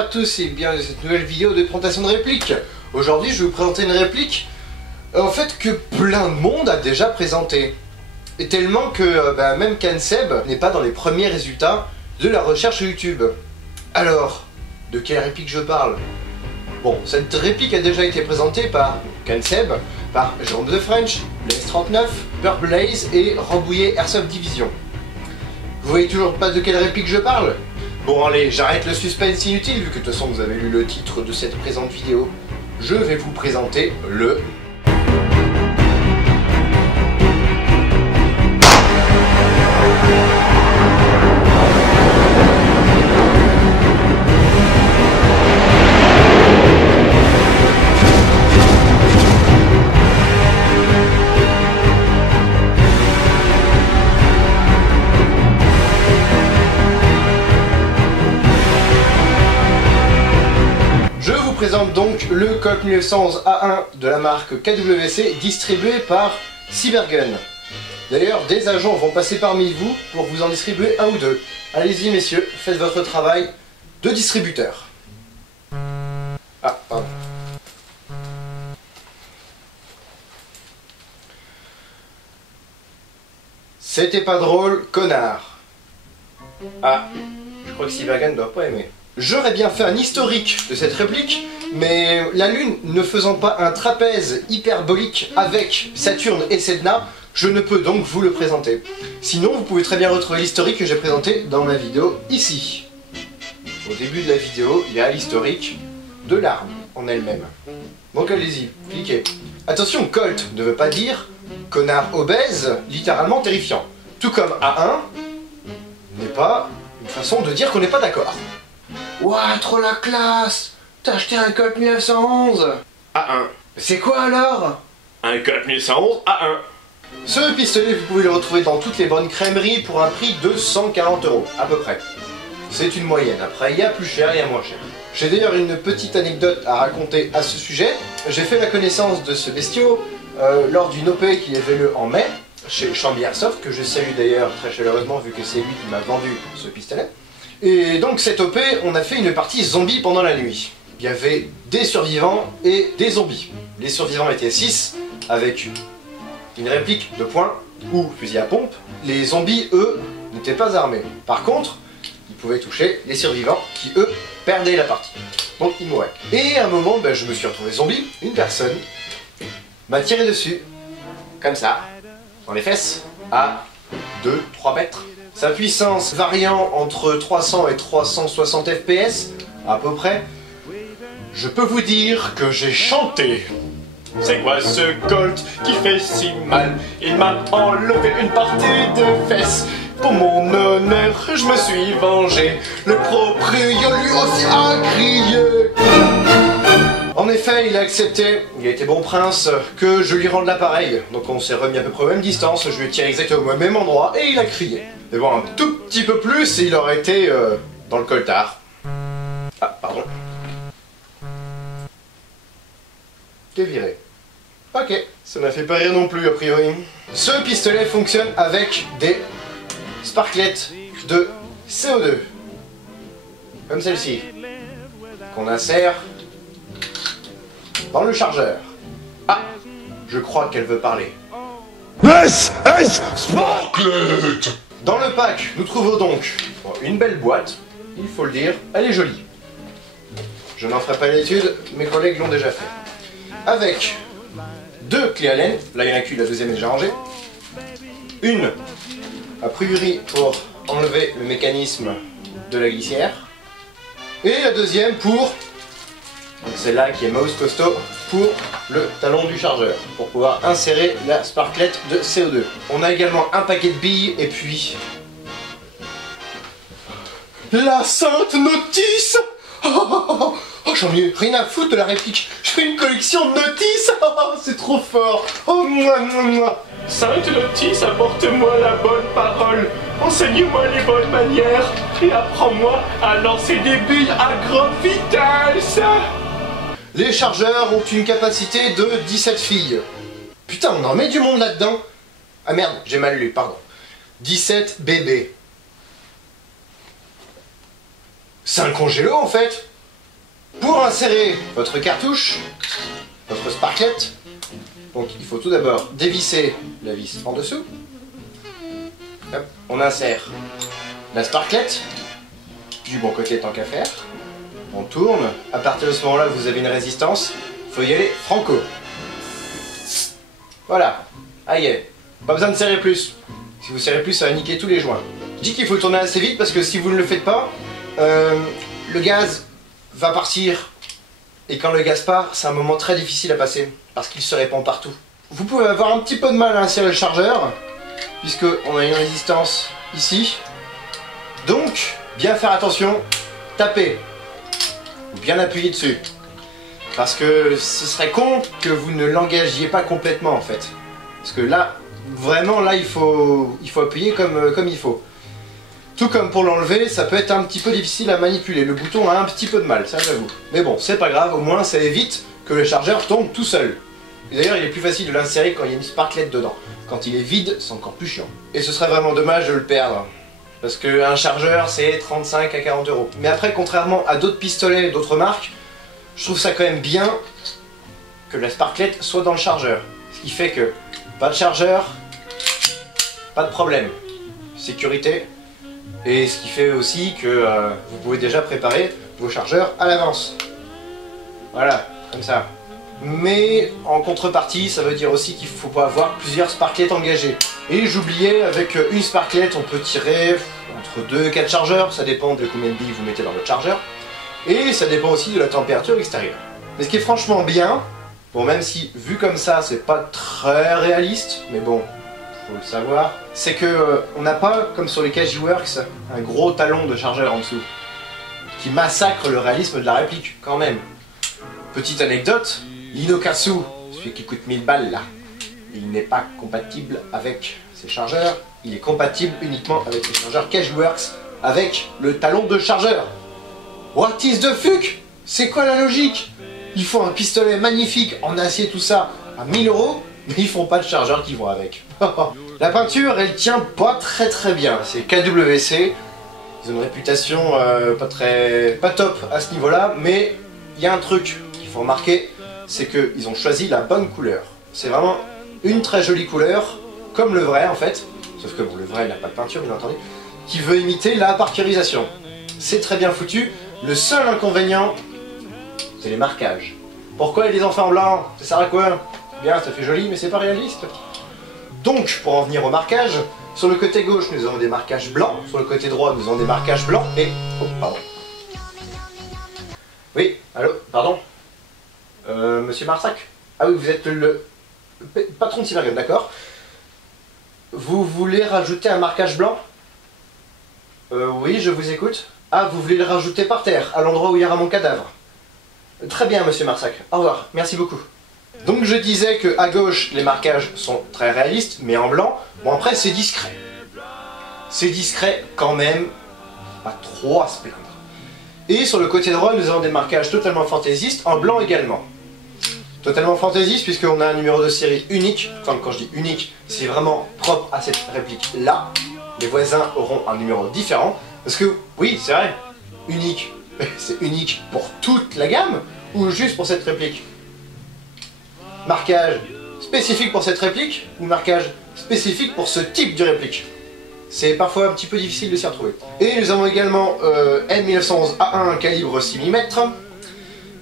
à tous et bienvenue dans cette nouvelle vidéo de présentation de répliques. Aujourd'hui je vais vous présenter une réplique en fait que plein de monde a déjà présenté. Et tellement que même CanSeb n'est pas dans les premiers résultats de la recherche YouTube. Alors, de quelle réplique je parle? Bon, cette réplique a déjà été présentée par CanSeb, par Jérôme The French, Blaze39, Purple Blaze et Rambouillet Airsoft Division. Vous voyez toujours pas de quelle réplique je parle? Bon allez, j'arrête le suspense inutile vu que de toute façon vous avez lu le titre de cette présente vidéo. Je vais vous présenter le... Je vous présente donc le Colt 1911 A1 de la marque KWC distribué par Cybergun. D'ailleurs, des agents vont passer parmi vous pour vous en distribuer un ou deux. Allez-y messieurs, faites votre travail de distributeur. Ah, pardon. C'était pas drôle, connard. Ah, je crois que Cybergun ne doit pas aimer. J'aurais bien fait un historique de cette réplique, mais la Lune ne faisant pas un trapèze hyperbolique avec Saturne et Sedna, je ne peux donc vous le présenter. Sinon, vous pouvez très bien retrouver l'historique que j'ai présenté dans ma vidéo ici. Au début de la vidéo, il y a l'historique de l'arme en elle-même. Donc allez-y, cliquez. Attention, Colt ne veut pas dire connard obèse, littéralement terrifiant. Tout comme A1 n'est pas une façon de dire qu'on n'est pas d'accord. Ouah, trop la classe! T'as acheté un Colt 1911 A1. C'est quoi alors? Un Colt 1911 A1. Ce pistolet, vous pouvez le retrouver dans toutes les bonnes crèmeries pour un prix de 140 € à peu près. C'est une moyenne, après il y a plus cher, il y a moins cher. J'ai d'ailleurs une petite anecdote à raconter à ce sujet. J'ai fait la connaissance de ce bestiau lors d'une OP qui avait lieu en mai, chez Chambly Airsoft, que je salue d'ailleurs très chaleureusement vu que c'est lui qui m'a vendu ce pistolet. Et donc cette OP, on a fait une partie zombie pendant la nuit. Il y avait des survivants et des zombies. Les survivants étaient 6, avec une réplique de poing ou fusil à pompe. Les zombies, eux, n'étaient pas armés. Par contre, ils pouvaient toucher les survivants qui, eux, perdaient la partie. Donc ils mouraient. Et à un moment, je me suis retrouvé zombie. Une personne m'a tiré dessus, comme ça, dans les fesses, à 2-3 mètres. Sa puissance variant entre 300 et 360 FPS, à peu près. Je peux vous dire que j'ai chanté. C'est quoi ce Colt qui fait si mal? Il m'a enlevé une partie de fesses. Pour mon honneur, je me suis vengé. Le proprio lui aussi a crié. En effet, il a accepté, il a été bon prince, que je lui rende l'appareil. Donc on s'est remis à peu près aux mêmes distances, je lui ai tiré exactement au même endroit et il a crié. Mais bon, un tout petit peu plus et il aurait été dans le coltard. Ah, pardon. T'es viré. Ok, ça m'a fait pas rire non plus a priori. Ce pistolet fonctionne avec des sparklettes de CO2. Comme celle-ci. Qu'on insère dans le chargeur. Ah, je crois qu'elle veut parler. Sparklet. Dans le pack, nous trouvons donc une belle boîte, il faut le dire, elle est jolie. Je n'en ferai pas l'étude, mes collègues l'ont déjà fait. Avec deux clés Allen, là il y en a qu'une, la deuxième est déjà rangée. Une, a priori, pour enlever le mécanisme de la glissière. Et la deuxième pour, donc celle-là qui est mouse costaud, pour le talon du chargeur, pour pouvoir insérer la sparklette de CO2. On a également un paquet de billes et puis... la Sainte Notice. Oh, j'en ai rien à foutre de la réplique. Je fais une collection de notices. Oh, c'est trop fort. Oh, moi. Sainte Notice, apporte-moi la bonne parole. Enseigne-moi les bonnes manières et apprends-moi à lancer des billes à grande vitesse. Les chargeurs ont une capacité de 17 filles. Putain, on en met du monde là-dedans. Ah merde, j'ai mal lu, pardon. 17 bébés. C'est un congélo en fait. Pour insérer votre cartouche, votre sparklet, donc il faut tout d'abord dévisser la vis en dessous. Hop, on insère la sparklet, du bon côté tant qu'à faire. On tourne, à partir de ce moment-là vous avez une résistance, il faut y aller franco. Voilà, aïe, pas besoin de serrer plus. Si vous serrez plus, ça va niquer tous les joints. Je dis qu'il faut tourner assez vite parce que si vous ne le faites pas, le gaz va partir. Et quand le gaz part, c'est un moment très difficile à passer parce qu'il se répand partout. Vous pouvez avoir un petit peu de mal à insérer le chargeur puisqu'on a une résistance ici. Donc, bien faire attention, tapez ou bien appuyer dessus. Parce que ce serait con que vous ne l'engagiez pas complètement en fait. Parce que là, vraiment là, il faut appuyer comme il faut. Tout comme pour l'enlever, ça peut être un petit peu difficile à manipuler. Le bouton a un petit peu de mal, ça j'avoue. Mais bon, c'est pas grave, au moins ça évite que le chargeur tombe tout seul. Et d'ailleurs, il est plus facile de l'insérer quand il y a une sparklet dedans. Quand il est vide, c'est encore plus chiant. Et ce serait vraiment dommage de le perdre. Parce qu'un chargeur, c'est 35 à 40 €. Mais après, contrairement à d'autres pistolets d'autres marques, je trouve ça quand même bien que la sparklet soit dans le chargeur. Ce qui fait que pas de chargeur, pas de problème. Sécurité. Et ce qui fait aussi que vous pouvez déjà préparer vos chargeurs à l'avance. Voilà, comme ça. Mais en contrepartie, ça veut dire aussi qu'il ne faut pas avoir plusieurs sparklets engagés. Et j'oubliais, avec une sparklet, on peut tirer entre 2 et 4 chargeurs. Ça dépend de combien de billes vous mettez dans votre chargeur. Et ça dépend aussi de la température extérieure. Mais ce qui est franchement bien, bon, même si vu comme ça, c'est pas très réaliste, mais bon, faut le savoir, c'est que on n'a pas, comme sur les Cageworks, un gros talon de chargeur en dessous, qui massacre le réalisme de la réplique, quand même. Petite anecdote, l'Inokasu, celui qui coûte 1000 balles là, il n'est pas compatible avec ses chargeurs, il est compatible uniquement avec les chargeurs Cageworks, avec le talon de chargeur. What is the fuck? C'est quoi la logique? Ils font un pistolet magnifique en acier tout ça à 1000 €, mais ils font pas de chargeur qui vont avec. La peinture, elle tient pas très bien. C'est KWC. Ils ont une réputation pas top à ce niveau-là, mais il y a un truc qu'il faut remarquer, c'est qu'ils ont choisi la bonne couleur. C'est vraiment une très jolie couleur, comme le vrai en fait, sauf que bon, le vrai n'a pas de peinture bien entendu, qui veut imiter la parkerisation. C'est très bien foutu. Le seul inconvénient, c'est les marquages. Pourquoi il y a des enfants blancs? Ça sert à quoi? Bien, ça fait joli, mais c'est pas réaliste. Donc, pour en venir au marquage, sur le côté gauche, nous avons des marquages blancs, sur le côté droit, nous avons des marquages blancs, et... Oh, pardon. Oui, allô, pardon. Monsieur Marsac? Ah oui, vous êtes le patron de Silvergun, d'accord. Vous voulez rajouter un marquage blanc? Oui, je vous écoute. Ah, vous voulez le rajouter par terre, à l'endroit où il y aura mon cadavre. Très bien, monsieur Marsac. Au revoir, merci beaucoup. Donc je disais que à gauche, les marquages sont très réalistes, mais en blanc. Bon, après, c'est discret. C'est discret quand même, pas trop à se plaindre. Et sur le côté droit, nous avons des marquages totalement fantaisistes, en blanc également. Totalement fantaisiste, puisqu'on a un numéro de série unique. Enfin, quand je dis unique, c'est vraiment propre à cette réplique-là. Les voisins auront un numéro différent. Parce que, oui, c'est vrai, unique. C'est unique pour toute la gamme ou juste pour cette réplique? Marquage spécifique pour cette réplique ou marquage spécifique pour ce type de réplique? C'est parfois un petit peu difficile de s'y retrouver. Et nous avons également M1911A1 calibre 6 mm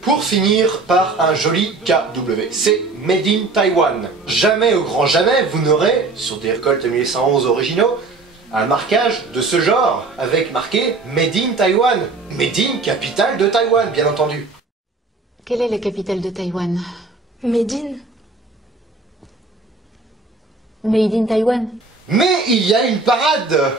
pour finir par un joli KWC Made in Taiwan. Jamais au grand jamais vous n'aurez, sur des Colt 1111 originaux, un marquage de ce genre, avec marqué Made in Taiwan. Made in, capitale de Taïwan, bien entendu. Quelle est la capitale de Taïwan? Made in. Made in Taïwan. Mais il y a une parade!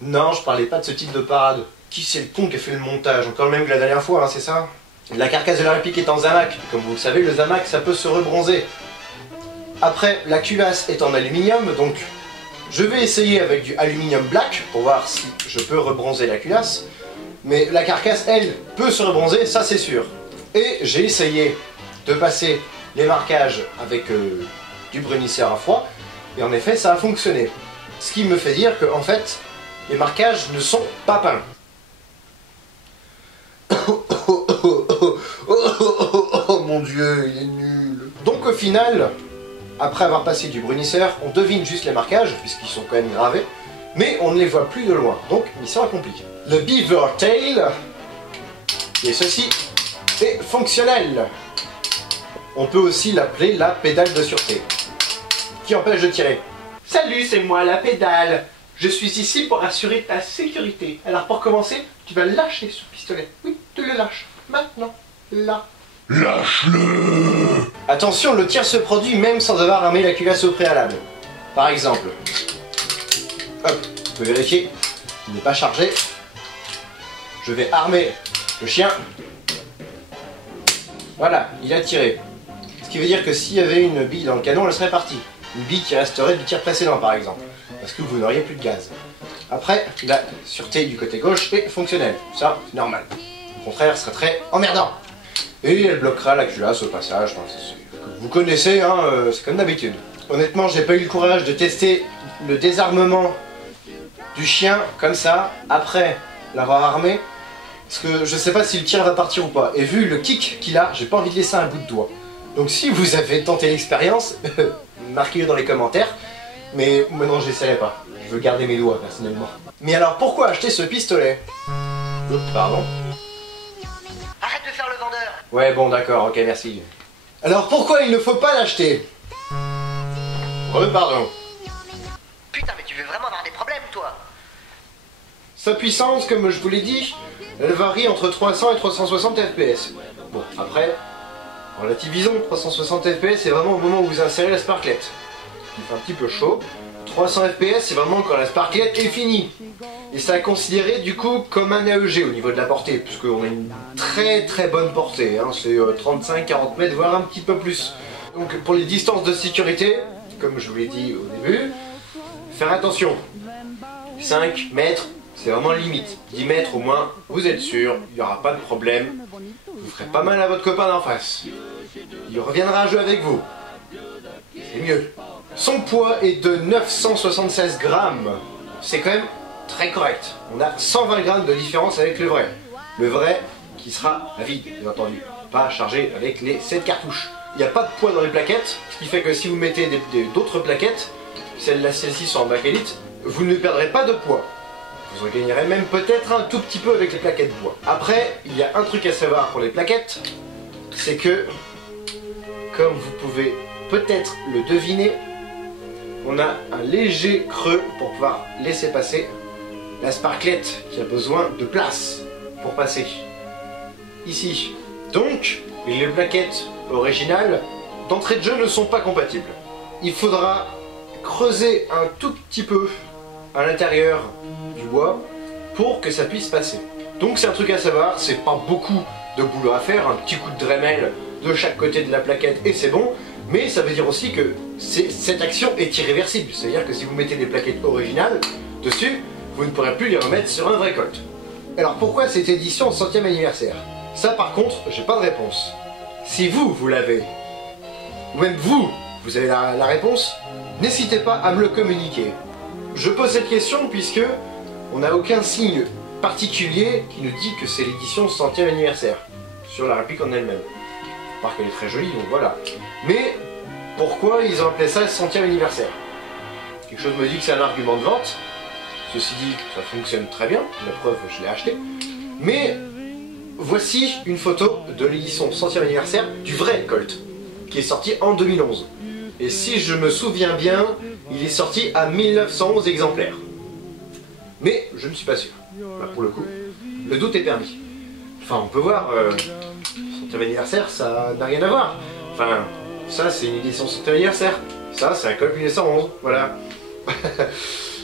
Non, je parlais pas de ce type de parade. Qui c'est le con qui a fait le montage? Encore le même que la dernière fois, hein, c'est ça? La carcasse de la réplique est en Zamac. Comme vous le savez, le Zamac, ça peut se rebronzer. Après, la culasse est en aluminium, donc je vais essayer avec du aluminium black pour voir si je peux rebronzer la culasse. Mais la carcasse, elle, peut se rebronzer, ça c'est sûr. Et j'ai essayé de passer les marquages avec du brunisseur à froid, et en effet, ça a fonctionné. Ce qui me fait dire que, en fait, les marquages ne sont pas peints. Oh mon Dieu, il est nul. Donc au final, après avoir passé du brunisseur, on devine juste les marquages, puisqu'ils sont quand même gravés, mais on ne les voit plus de loin, donc mission accomplie. Le Beaver Tail, qui est ceci, est fonctionnel. On peut aussi l'appeler la pédale de sûreté, qui empêche de tirer. Salut, c'est moi la pédale. Je suis ici pour assurer ta sécurité. Alors pour commencer, tu vas lâcher ce pistolet. Oui, tu le lâches. Maintenant, là. Lâche-le! Attention, le tir se produit même sans devoir armer la culasse au préalable. Par exemple, hop, vous pouvez vérifier, il n'est pas chargé. Je vais armer le chien. Voilà, il a tiré. Ce qui veut dire que s'il y avait une bille dans le canon, elle serait partie. Une bille qui resterait du tir précédent par exemple. Parce que vous n'auriez plus de gaz. Après, la sûreté du côté gauche est fonctionnelle. Ça, c'est normal. Au contraire, ce serait très emmerdant. Et elle bloquera la culasse au passage. Vous connaissez, hein, c'est comme d'habitude. Honnêtement, j'ai pas eu le courage de tester le désarmement du chien comme ça, après l'avoir armé. Parce que je sais pas si le tir va partir ou pas. Et vu le kick qu'il a, j'ai pas envie de laisser un bout de doigt. Donc si vous avez tenté l'expérience, marquez-le dans les commentaires. Mais maintenant j'essaierai pas. Je veux garder mes doigts personnellement. Mais alors pourquoi acheter ce pistolet? Pardon? Arrête de faire le vendeur. Ouais bon d'accord, ok merci. Alors pourquoi il ne faut pas l'acheter? Pardon. Putain, mais tu veux vraiment avoir des problèmes, toi? Sa puissance, comme je vous l'ai dit, elle varie entre 300 et 360 fps. Bon, après, relativisons, 360 fps c'est vraiment au moment où vous insérez la sparklette. Il fait un petit peu chaud. 300 fps c'est vraiment quand la sparklette est finie. Et ça est considéré du coup comme un AEG au niveau de la portée, puisqu'on a une très bonne portée, hein. C'est 35-40 mètres, voire un petit peu plus. Donc pour les distances de sécurité, comme je vous l'ai dit au début, faire attention. 5 mètres, c'est vraiment limite. 10 mètres au moins, vous êtes sûr, il n'y aura pas de problème. Vous ferez pas mal à votre copain d'en face. Il reviendra à jouer avec vous. C'est mieux. Son poids est de 976 grammes. C'est quand même très correct. On a 120 grammes de différence avec le vrai. Le vrai qui sera à vide, bien entendu. Pas chargé avec les 7 cartouches. Il n'y a pas de poids dans les plaquettes, ce qui fait que si vous mettez d'autres plaquettes, celles-ci sont en bakélite, vous ne perdrez pas de poids. Vous en gagnerez même peut-être un tout petit peu avec les plaquettes bois. Après, il y a un truc à savoir pour les plaquettes, c'est que, comme vous pouvez peut-être le deviner, on a un léger creux pour pouvoir laisser passer la sparklette qui a besoin de place pour passer. Ici. Donc, les plaquettes originales d'entrée de jeu ne sont pas compatibles. Il faudra creuser un tout petit peu à l'intérieur du bois pour que ça puisse passer. Donc c'est un truc à savoir, c'est pas beaucoup de boulot à faire, un petit coup de Dremel de chaque côté de la plaquette et c'est bon, mais ça veut dire aussi que cette action est irréversible, c'est-à-dire que si vous mettez des plaquettes originales dessus, vous ne pourrez plus les remettre sur un vrai Colt. Alors pourquoi cette édition 100e anniversaire? Ça par contre, j'ai pas de réponse. Si vous l'avez, ou même vous avez la réponse, n'hésitez pas à me le communiquer. Je pose cette question puisque on n'a aucun signe particulier qui nous dit que c'est l'édition 100e anniversaire sur la réplique en elle-même. À part qu'elle est très jolie, donc voilà. Mais pourquoi ils ont appelé ça le 100e anniversaire? Quelque chose me dit que c'est un argument de vente. Ceci dit, ça fonctionne très bien, la preuve, je l'ai acheté. Mais voici une photo de l'édition 100e anniversaire du vrai Colt, qui est sorti en 2011. Et si je me souviens bien, il est sorti à 1911 exemplaires. Mais je ne suis pas sûr. Bah, pour le coup, le doute est permis. Enfin, on peut voir, 100e anniversaire, ça n'a rien à voir. Enfin, ça c'est une édition 100e anniversaire. Ça, c'est un Colt 1911. Voilà.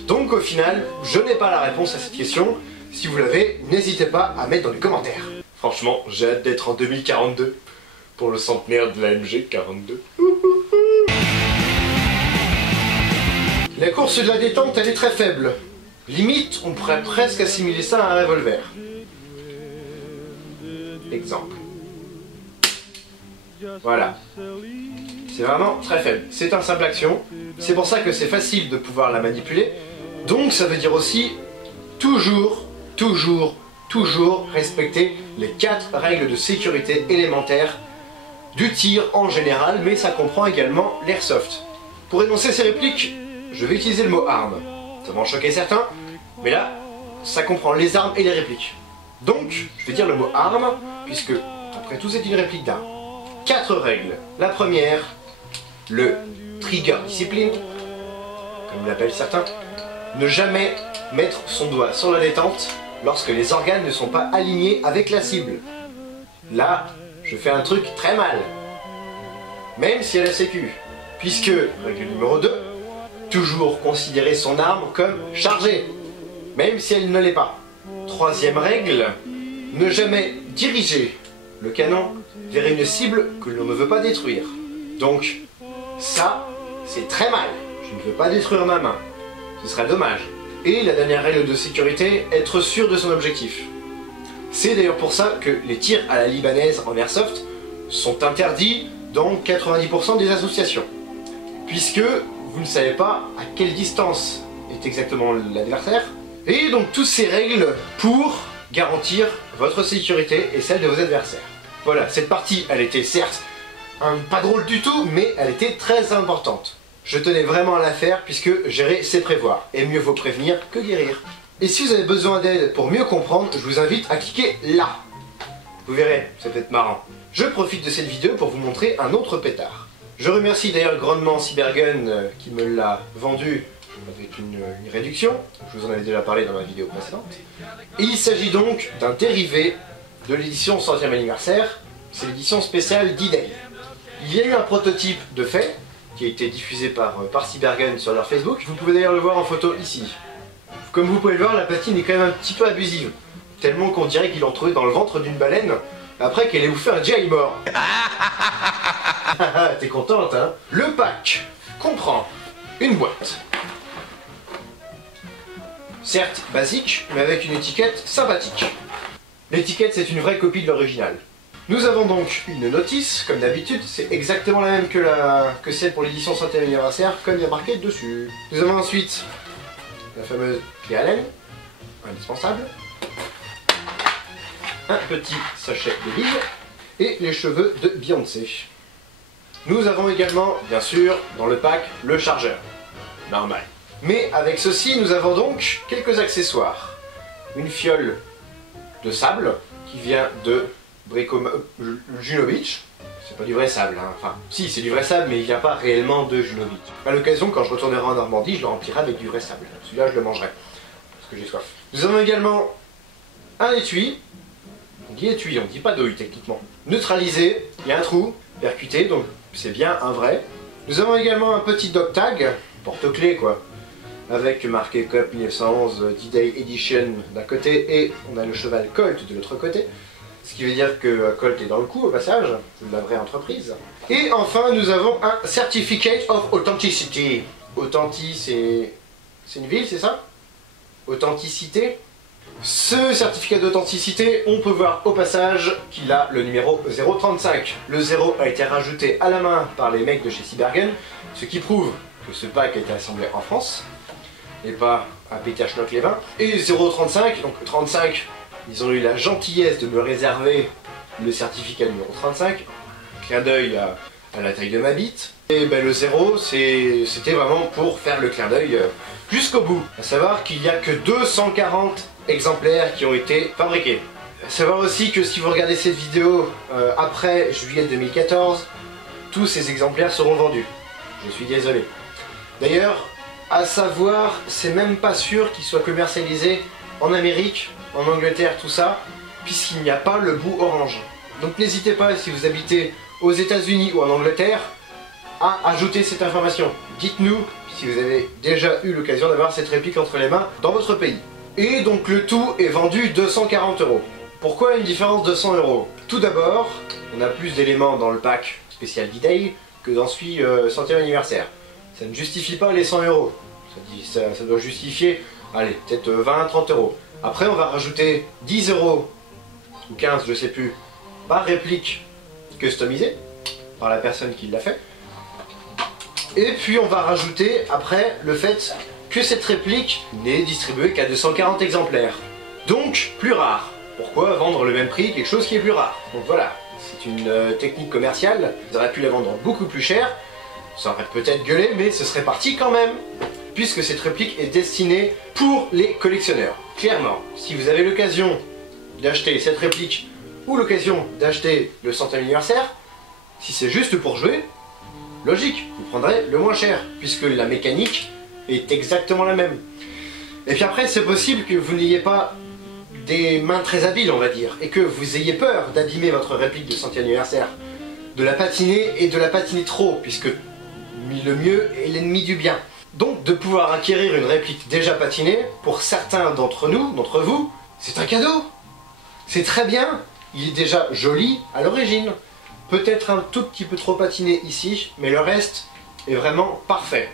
Donc au final, je n'ai pas la réponse à cette question. Si vous l'avez, n'hésitez pas à mettre dans les commentaires. Franchement, j'ai hâte d'être en 2042 pour le centenaire de la MG42. La course de la détente, elle est très faible. Limite, on pourrait presque assimiler ça à un revolver. Exemple. Voilà. C'est vraiment très faible. C'est un simple action. C'est pour ça que c'est facile de pouvoir la manipuler. Donc ça veut dire aussi toujours respecter les 4 règles de sécurité élémentaires du tir en général, mais ça comprend également l'airsoft. Pour énoncer ces répliques, je vais utiliser le mot arme. Ça va en choquer certains, mais là, ça comprend les armes et les répliques. Donc, je vais dire le mot arme, puisque, après tout, c'est une réplique d'arme. 4 règles. La première, le trigger discipline, comme l'appellent certains, ne jamais mettre son doigt sur la détente lorsque les organes ne sont pas alignés avec la cible. Là, je fais un truc très mal, même si elle a sécu, puisque, règle numéro 2, toujours considérer son arme comme chargée, même si elle ne l'est pas. 3e règle, ne jamais diriger le canon vers une cible que l'on ne veut pas détruire. Donc, ça, c'est très mal. Je ne veux pas détruire ma main. Ce serait dommage. Et la dernière règle de sécurité, être sûr de son objectif. C'est d'ailleurs pour ça que les tirs à la libanaise en airsoft sont interdits dans 90% des associations. Puisque vous ne savez pas à quelle distance est exactement l'adversaire. Et donc toutes ces règles pour garantir votre sécurité et celle de vos adversaires. Voilà, cette partie, elle était certes pas drôle du tout, mais elle était très importante. Je tenais vraiment à la faire puisque gérer c'est prévoir. Et mieux vaut prévenir que guérir. Et si vous avez besoin d'aide pour mieux comprendre, je vous invite à cliquer là. Vous verrez, ça peut être marrant. Je profite de cette vidéo pour vous montrer un autre pétard. Je remercie d'ailleurs grandement Cybergun qui me l'a vendu avec une réduction. Je vous en avais déjà parlé dans ma vidéo précédente. Et il s'agit donc d'un dérivé de l'édition 100e anniversaire. C'est l'édition spéciale D-Day. Il y a eu un prototype de fait qui a été diffusé par Cybergun sur leur Facebook. Vous pouvez d'ailleurs le voir en photo ici. Comme vous pouvez le voir, la patine est quand même un petit peu abusive. Tellement qu'on dirait qu'ils l'ont trouvé dans le ventre d'une baleine après qu'elle ait bouffé un Jay mort. T'es contente, hein? Le pack comprend une boîte. Certes basique, mais avec une étiquette sympathique. L'étiquette, c'est une vraie copie de l'original. Nous avons donc une notice, comme d'habitude, c'est exactement la même que celle pour l'édition 100e anniversaire, comme il y a marqué dessus. Nous avons ensuite la fameuse clé Allen, indispensable, un petit sachet de billes et les cheveux de Beyoncé. Nous avons également, bien sûr, dans le pack, le chargeur. Normal. Mais avec ceci, nous avons donc quelques accessoires. Une fiole de sable qui vient de Juno Beach. C'est pas du vrai sable, hein. Enfin, si, c'est du vrai sable, mais il vient pas réellement de Juno Beach. À l'occasion, quand je retournerai en Normandie, je le remplirai avec du vrai sable. Celui-là, je le mangerai, parce que j'ai soif. Nous avons également un étui. On dit étui, on dit pas douille, techniquement. Neutralisé, il y a un trou, percuté, donc c'est bien un vrai. Nous avons également un petit dog tag, porte-clés, quoi, avec marqué Cup 1911 D-Day Edition d'un côté, et on a le cheval Colt de l'autre côté. Ce qui veut dire que Colt est dans le coup au passage, c'est de la vraie entreprise. Et enfin, nous avons un Certificate of Authenticity. Authenticity, c'est une ville, c'est ça? Authenticité. Ce certificat d'authenticité, on peut voir au passage qu'il a le numéro 035. Le 0 a été rajouté à la main par les mecs de chez Cybergun, ce qui prouve que ce pack a été assemblé en France, et pas à Péterschnock-les-Bains. Et 035, donc 35... Ils ont eu la gentillesse de me réserver le certificat numéro 35, clin d'œil à la taille de ma bite. Et ben, le 0, c'était vraiment pour faire le clin d'œil jusqu'au bout. À savoir qu'il n'y a que 240 exemplaires qui ont été fabriqués. À savoir aussi que si vous regardez cette vidéo après juillet 2014, tous ces exemplaires seront vendus. Je suis désolé. D'ailleurs, à savoir, c'est même pas sûr qu'ils soient commercialisés en Amérique, en Angleterre, tout ça, puisqu'il n'y a pas le bout orange. Donc n'hésitez pas, si vous habitez aux États-Unis ou en Angleterre, à ajouter cette information. Dites-nous si vous avez déjà eu l'occasion d'avoir cette réplique entre les mains dans votre pays. Et donc le tout est vendu 240 €. Pourquoi une différence de 100 €? Tout d'abord, on a plus d'éléments dans le pack spécial D-Day que dans celui 100e anniversaire. Ça ne justifie pas les 100 €. Ça doit justifier, allez, peut-être 20-30 €. Après, on va rajouter 10 € ou 15, je sais plus, par réplique customisée par la personne qui l'a fait. Et puis on va rajouter après le fait que cette réplique n'est distribuée qu'à 240 exemplaires. Donc, plus rare. Pourquoi vendre le même prix quelque chose qui est plus rare? Donc voilà, c'est une technique commerciale. Vous auriez pu la vendre beaucoup plus cher. Ça aurait peut-être gueulé, mais ce serait parti quand même. Puisque cette réplique est destinée pour les collectionneurs. Clairement, si vous avez l'occasion d'acheter cette réplique ou l'occasion d'acheter le 100e anniversaire, si c'est juste pour jouer, logique, vous prendrez le moins cher, puisque la mécanique est exactement la même. Et puis après, c'est possible que vous n'ayez pas des mains très habiles, on va dire, et que vous ayez peur d'abîmer votre réplique de 100e anniversaire, de la patiner et de la patiner trop, puisque le mieux est l'ennemi du bien. Donc de pouvoir acquérir une réplique déjà patinée, pour certains d'entre nous, d'entre vous, c'est un cadeau. C'est très bien, il est déjà joli à l'origine. Peut-être un tout petit peu trop patiné ici, mais le reste est vraiment parfait.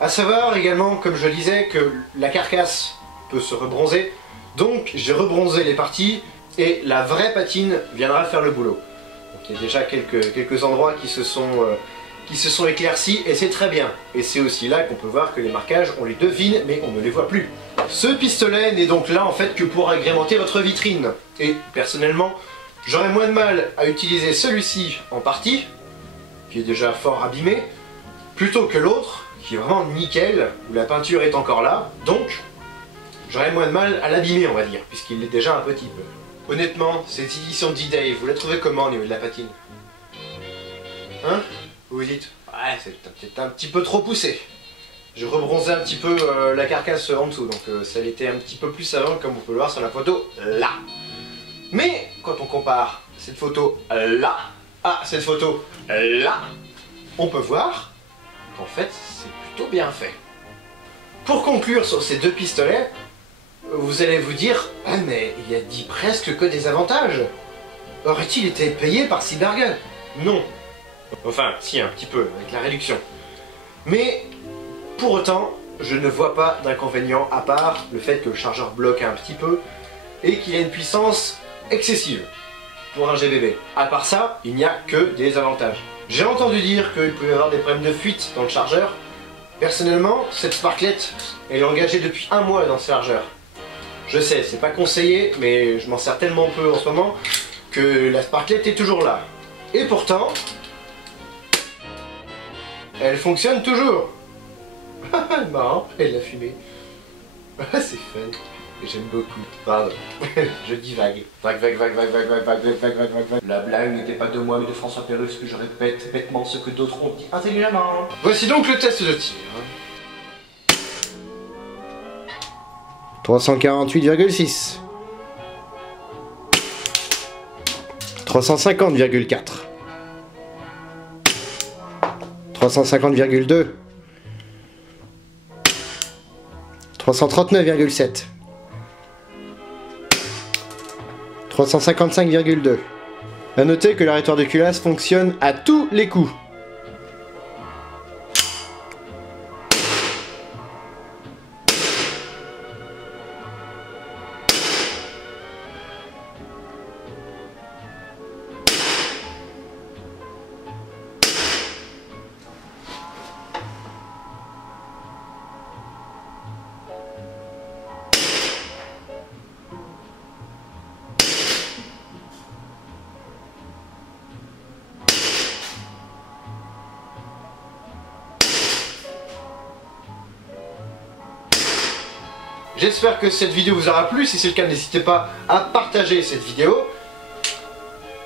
A savoir également, comme je le disais, que la carcasse peut se rebronzer, donc j'ai rebronzé les parties et la vraie patine viendra faire le boulot. Donc il y a déjà quelques endroits qui se sont éclaircis et c'est très bien. Et c'est aussi là qu'on peut voir que les marquages, on les devine mais on ne les voit plus. Ce pistolet n'est donc là en fait que pour agrémenter votre vitrine. Et personnellement, j'aurais moins de mal à utiliser celui-ci en partie, qui est déjà fort abîmé, plutôt que l'autre, qui est vraiment nickel, où la peinture est encore là. Donc, j'aurais moins de mal à l'abîmer, on va dire, puisqu'il l'est déjà un petit peu. Honnêtement, cette édition D-Day, vous la trouvez comment au niveau de la patine? Hein? Vous vous dites, ouais, c'est peut-être un petit peu trop poussé. J'ai rebronzé un petit peu la carcasse en dessous, donc ça l'était un petit peu plus avant, comme vous pouvez le voir sur la photo là. Mais quand on compare cette photo là à cette photo là, on peut voir qu'en fait c'est plutôt bien fait. Pour conclure sur ces deux pistolets, vous allez vous dire, ah mais il a dit presque que des avantages. Aurait-il été payé par Cybergun? Non. Enfin, si, un petit peu, avec la réduction. Mais, pour autant, je ne vois pas d'inconvénient à part le fait que le chargeur bloque un petit peu et qu'il a une puissance excessive pour un GBB. À part ça, il n'y a que des avantages. J'ai entendu dire qu'il pouvait y avoir des problèmes de fuite dans le chargeur. Personnellement, cette Sparklet, elle est engagée depuis 1 mois dans ce chargeur. Je sais, c'est pas conseillé, mais je m'en sers tellement peu en ce moment que la Sparklet est toujours là. Et pourtant, elle fonctionne toujours. Marrant, elle l'a fumé. C'est fun. J'aime beaucoup. Pardon, je divague. Vague. La blague n'était pas de moi mais de François Pérusse que je répète bêtement ce que d'autres ont dit intelligemment. Voici donc le test de tir. 348,6. 350,4. 350,2. 339,7. 355,2. A noter que l'arrêteur de culasse fonctionne à tous les coups. J'espère que cette vidéo vous aura plu. Si c'est le cas, n'hésitez pas à partager cette vidéo,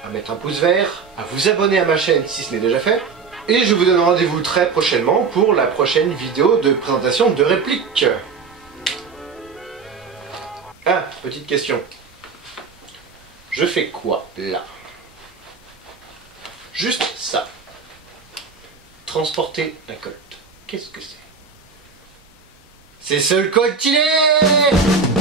à mettre un pouce vert, à vous abonner à ma chaîne si ce n'est déjà fait. Et je vous donne rendez-vous très prochainement pour la prochaine vidéo de présentation de répliques. Ah, petite question. Je fais quoi là? Juste ça. Transporter la Colt. Qu'est-ce que c'est? C'est ce le Colt il est!